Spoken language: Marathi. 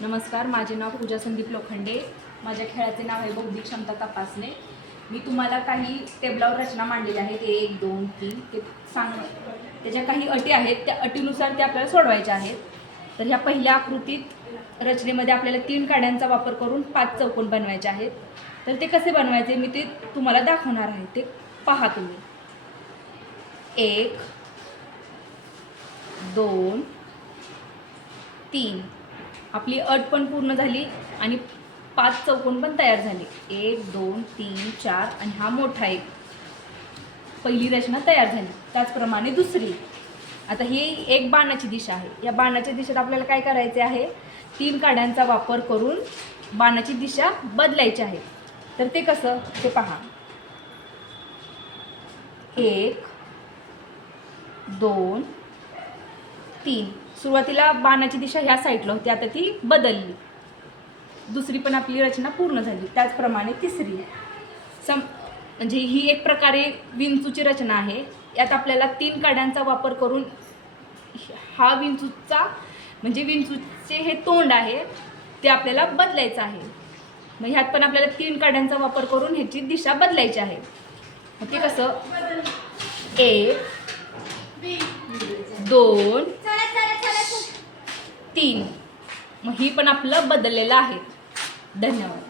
नमस्कार माझे नाव पूजा संदीप लोखंडे. माझ्या खेळाचे नाव आहे बौद्धिक क्षमता तपासणे. मी तुम्हाला काही टेबलावर रचना मांडलेल्या आहेत. एक दोन तीन. ते सांग त्याच्या काही अटी आहेत त्या अटीनुसार ते आपल्याला सोडवायच्या आहेत. तर ह्या पहिल्या आकृतीत रचनेमध्ये आपल्याला तीन काड्यांचा वापर करून पाच चौकोन बनवायचे आहेत. तर ते कसे बनवायचे? मी ते तुम्हाला दाखवणार आहे. ते पहा तुम्ही. एक दोन तीन. आपली अट पण पूर्ण झाली आणि पाच चौकोन पण तयार झाले. एक दोन तीन चार आणि हा मोठा एक. पहिली रचना तयार झाली. त्याचप्रमाणे दुसरी. आता ही एक बाणाची दिशा आहे. या बाणाच्या दिशेत आपल्याला काय करायचे आहे? तीन काड्यांचा वापर करून बाणाची दिशा बदलायची आहे. तर ते कसं? ते पहा. एक दोन तीन. सुरुवातीला बाणाची दिशा ह्या साईडला होती आता ती बदलली. दुसरी पण आपली रचना पूर्ण झाली त्याचप्रमाणे तिसरी. सम म्हणजे ही एक प्रकारे विंचूची रचना आहे. यात आपल्याला तीन काड्यांचा वापर करून हा विंचूचा म्हणजे विंचूचे हे तोंड आहे ते आपल्याला बदलायचं आहे. मग ह्यात पण आपल्याला तीन काड्यांचा वापर करून ह्याची दिशा बदलायची आहे. ते कसं? एक दोन तीन. मग ही पण आपलं बदललेलं आहे. धन्यवाद.